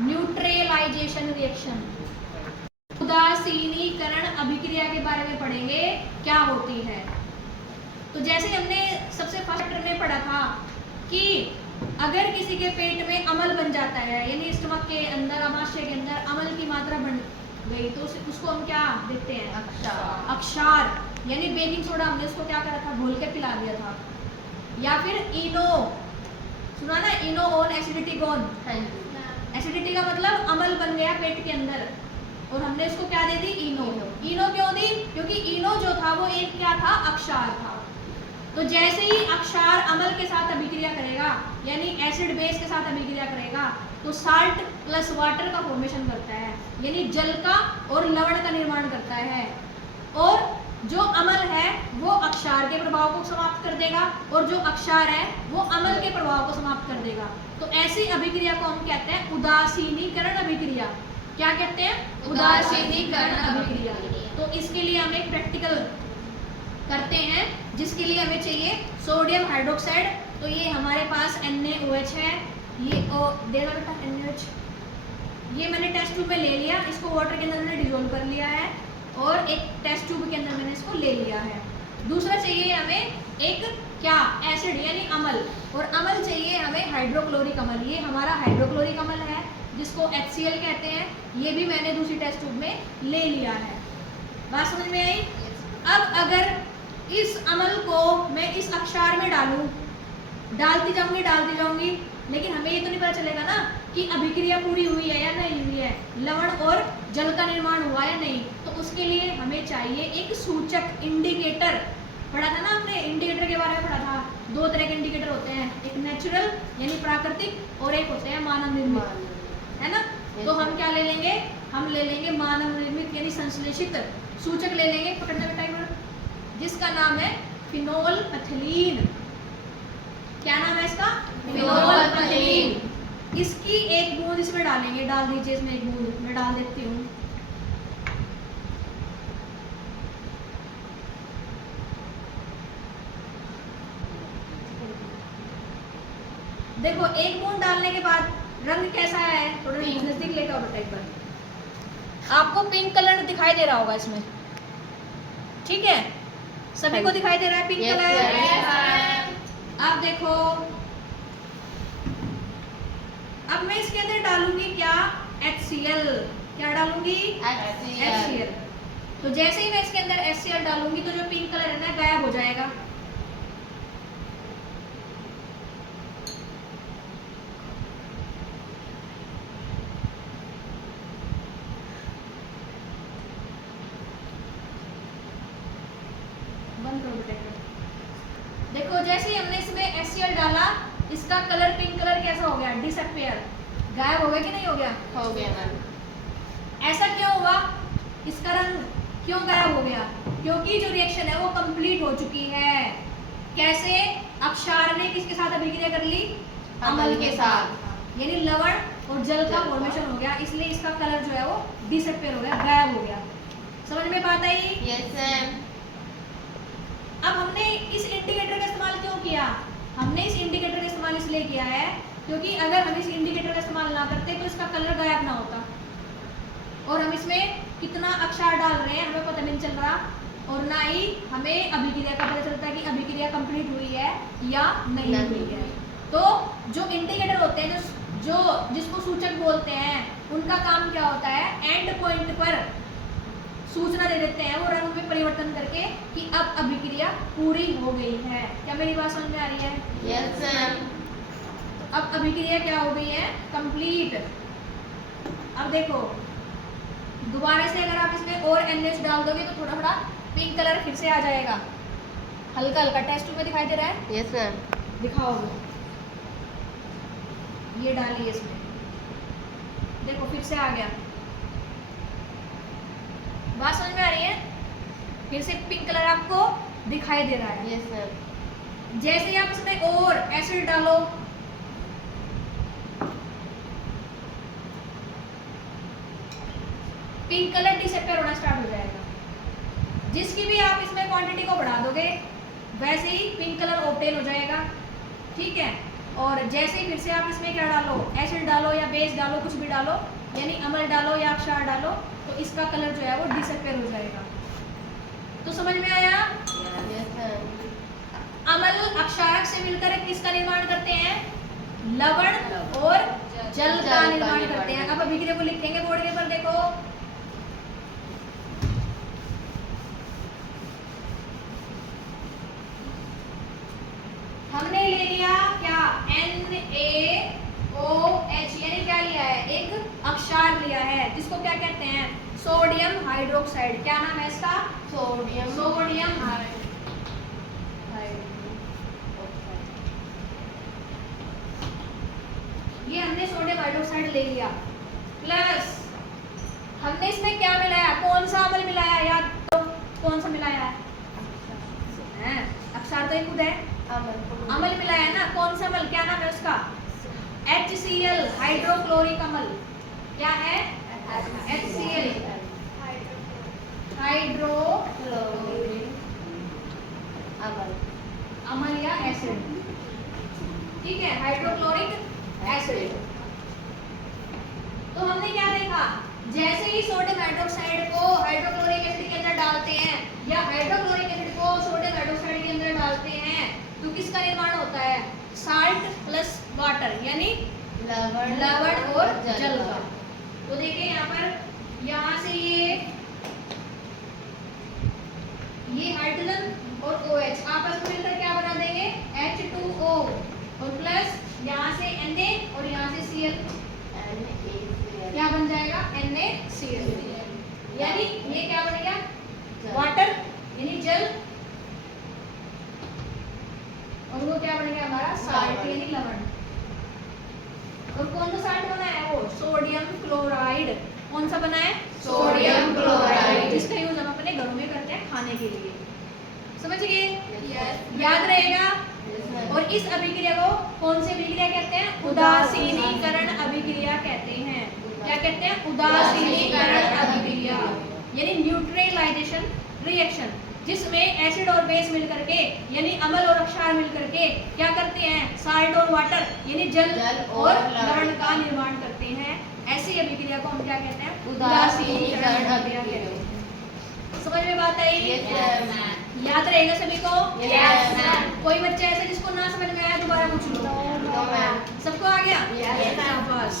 Neutralisation reaction, उदासीनीकरण अभिक्रिया के बारे में पढ़ेंगे क्या होती है। तो जैसे हमने सबसे फर्स्ट चैप्टर में पढ़ा था कि अगर किसी के पेट में अम्ल बन जाता है, यानी स्टमक के अंदर, अमाशय के अंदर अम्ल की मात्रा बढ़ गई, तो उसको हम क्या देखते हैं? अक्षार। अक्षार यानी बेकिंग सोडा हमने उसको क्या करा था? घोल के पिला दिया था। या फिर इनो, सुना ना, इनो ऑन एसिडिटी गॉन। एसिडिटी का मतलब अम्ल बन गया पेट के अंदर और हमने उसको क्या दे दी? इनो। इनो क्यों दी? क्योंकि इनो जो था वो एक क्या था? अक्षार था। तो जैसे ही अक्षार अम्ल के साथ अभिक्रिया करेगा, यानी एसिड बेस के साथ अभिक्रिया करेगा, तो साल्ट प्लस वाटर का फॉर्मेशन करता है, यानी जल का और लवण का निर्माण करता है। और जो अम्ल है वो अक्षार के प्रभाव को समाप्त कर देगा और जो अक्षार है वो अम्ल के प्रभाव को समाप्त कर देगा। तो ऐसी अभिक्रिया को हम कहते हैं उदासीनीकरण अभिक्रिया। क्या कहते हैं? उदासीनीकरण अभिक्रिया। तो इसके लिए हम एक प्रैक्टिकल करते हैं, जिसके लिए हमें चाहिए सोडियम हाइड्रोक्साइड। तो ये हमारे पास NaOH है, ये देना बेटा NaOH, ये मैंने टेस्ट ट्यूब में ले लिया, इसको वाटर के अंदर मैंने डिजोल्व कर लिया है और एक टेस्ट ट्यूब के अंदर मैंने इसको ले लिया है। दूसरा चाहिए हमें एक क्या? एसिड यानी अम्ल, और अम्ल चाहिए हमें हाइड्रोक्लोरिक अम्ल। ये हमारा हाइड्रोक्लोरिक अम्ल है जिसको HCl कहते हैं, ये भी मैंने दूसरी टेस्ट ट्यूब में ले लिया है। बात समझ में आई? अब अगर इस अम्ल को मैं इस अक्षार में डालूं, डालती जाऊंगी, लेकिन हमें ये तो नहीं पता चलेगा ना कि अभिक्रिया पूरी हुई है या नहीं हुई है, लवण और जल का निर्माण हुआ या नहीं। तो उसके लिए हमें चाहिए एक सूचक, इंडिकेटर। पढ़ा था ना हमने, इंडिकेटर के बारे में पढ़ा था। दो तरह के इंडिकेटर होते हैं, एक नेचुरल यानी प्राकृतिक और एक होते हैं मानव निर्मित, है ना। तो हम क्या ले लेंगे? हम ले लेंगे मानव निर्मित यानी संश्लेषित सूचक ले लेंगे। पकड़ना बेटा एक बार, जिसका नाम है फिनोल्फथलीन। क्या नाम है इसका? फिनोल्फथलीन। इसकी एक बूंद इसमें डालेंगे, डाल दीजिए इसमें एक बूंद, मैं डाल देती हूँ। देखो एक बूंद डालने के बाद रंग कैसा है? थोड़ा नजदीक लेकर आओ बेटा एक बार। आपको पिंक कलर दिखाई दे रहा होगा इसमें, ठीक है? सभी को दिखाई दे रहा है पिंक कलर? अब देखो, अब मैं इसके अंदर डालूंगी क्या? HCl। क्या डालूंगी? HCl। तो जैसे ही मैं इसके अंदर HCl डालूंगी तो जो पिंक कलर है ना गायब हो जाएगा। देखो जैसे ही हमने इसमें HCl डाला, इसका कलर पिंक कलर कैसा हो गया? डिसअपियर, गायब हो गया कि नहीं हो गया? हो गया मैम। ऐसा क्यों हुआ? इसका रंग क्यों गायब हो गया? क्योंकि जो रिएक्शन है वो कंप्लीट हो चुकी है। कैसे? अक्षार ने किसके साथ अभिक्रिया कर ली? अम्ल के साथ, यानी लवण और जल का फॉर्मेशन हो गया, इसलिए इसका कलर जो है वो डिसअपियर हो गया, गायब हो गया। समझ में बात आई? Yes ma'am. अब हमने इस इंडिकेटर का इस्तेमाल क्यों किया? हमने इस इंडिकेटर का इस्तेमाल इसलिए किया है क्योंकि अगर हम इस इंडिकेटर का इस्तेमाल ना करते तो इसका कलर गायब ना होता, और हम इसमें कितना अक्षार डाल रहे हैं हमें पता नहीं चल रहा, और ना ही हमें अभिक्रिया का पता चलता कि अभिक्रिया कंप्लीट हुई है या नहीं हुई है। तो जो इंडिकेटर होते हैं, जो जिसको सूचक बोलते हैं, उनका काम क्या होता है? एंड पॉइंट पर सूचना दे देते हैं वो रंग में परिवर्तन करके कि अब अभिक्रिया पूरी हो गई है। क्या मेरी बात समझ में आ रही है? Yes ma'am. अब अभिक्रिया क्या हो गई है? कंप्लीट। अब देखो दोबारा से अगर आप इसमें और NaOH डाल दोगे तो थोड़ा थोड़ा पिंक कलर फिर से आ जाएगा, हल्का हल्का। टेस्ट में दिखाई दे रहा है? Yes ma'am. दिखाओगे, ये डालिए इसमें, देखो फिर से आ गया। बात समझ में आ रही है? फिर से पिंक कलर आपको दिखाई दे रहा है। Yes sir. जैसे ही आप इसमें और एसिड डालो, पिंक कलर डिसअपियर होना स्टार्ट हो जाएगा। जिसकी भी आप इसमें क्वांटिटी को बढ़ा दोगे वैसे ही पिंक कलर ऑब्टेन हो जाएगा, ठीक है। और जैसे ही फिर से आप इसमें क्या डालो, एसिड डालो या बेस डालो, कुछ भी डालो, यानी अम्ल डालो या अक्षार डालो, तो इसका कलर जो है वो डिसअपियर हो जाएगा। तो समझ में आया? अम्ल अक्षारक से मिलकर किसका निर्माण करते हैं? लवण और जल का निर्माण करते हैं। अब अभिक्रिया को लिखेंगे बोर्ड के ऊपर, देखो हमने ले लिया क्या, NaOH, यानी क्या लिया है, एक अक्षार लिया है जिसको क्या कहते हैं, सोडियम हाइड्रोक्साइड। क्या नाम है इसका? सोडियम ये हमने सोडियम हाइड्रोक्साइड ले लिया, प्लस हमने इसमें क्या मिलाया, कौन सा अम्ल मिलाया, याद तो कौन सा मिलाया है? अक्षार तो एक खुद है, अम्ल मिलाया है ना, कौन सा अम्ल, क्या नाम है उसका? HCl, हाइड्रोक्लोरिक अम्ल। क्या है? HCl, हाइड्रोक्लोरिक अम्ल या एसिड, ठीक है, हाइड्रोक्लोरिक एसिड। तो हमने क्या देखा, जैसे ही सोडियम हाइड्रोक्साइड को हाइड्रोक्लोरिक एसिड के अंदर डालते हैं या हाइड्रोक्लोरिक एसिड को सोडियम हाइड्रोक्साइड के अंदर डालते हैं, तो किसका निर्माण होता है? साल्ट प्लस वाटर, यानी लवण और जल का। तो देखिए यहाँ पर, यहाँ से ये हाइड्रोजन और OH आपस में मिलकर क्या बना देंगे, H2O, और प्लस यहाँ से Na और यहाँ से Cl, क्या बन जाएगा, NaCl, यानी ये क्या बनेगा, वाटर यानी जल, और वो क्या बनेगा हमारा, साल्ट यानी लवण। और कौन सा साल्ट बना है, वो सोडियम क्लोराइड। कौन सा बना है? सोडियम क्लोराइड, जिसका यूज हम अपने घरों में करते हैं खाने के लिए। समझ गए? याद रहेगा। और इस अभिक्रिया को कौन सी अभिक्रिया कहते हैं? उदासीनीकरण अभिक्रिया कहते हैं। क्या कहते हैं? उदासीनीकरण अभिक्रिया, यानी न्यूट्रलाइजेशन रिएक्शन, जिसमें एसिड और बेस मिलकर के, यानी अम्ल और अक्षार मिलकर के क्या करते हैं, साल्ट और वाटर यानी जल और लवण का निर्माण करते हैं। ऐसी अभिक्रिया को हम क्या कहते हैं? उदासीनीकरण अभिक्रिया कहते हैं। समझ में बात आई? याद रहेगा सभी को? कोई बच्चा ऐसा जिसको ना समझ में आया दोबारा पूछ लो। सबको आ गया? बस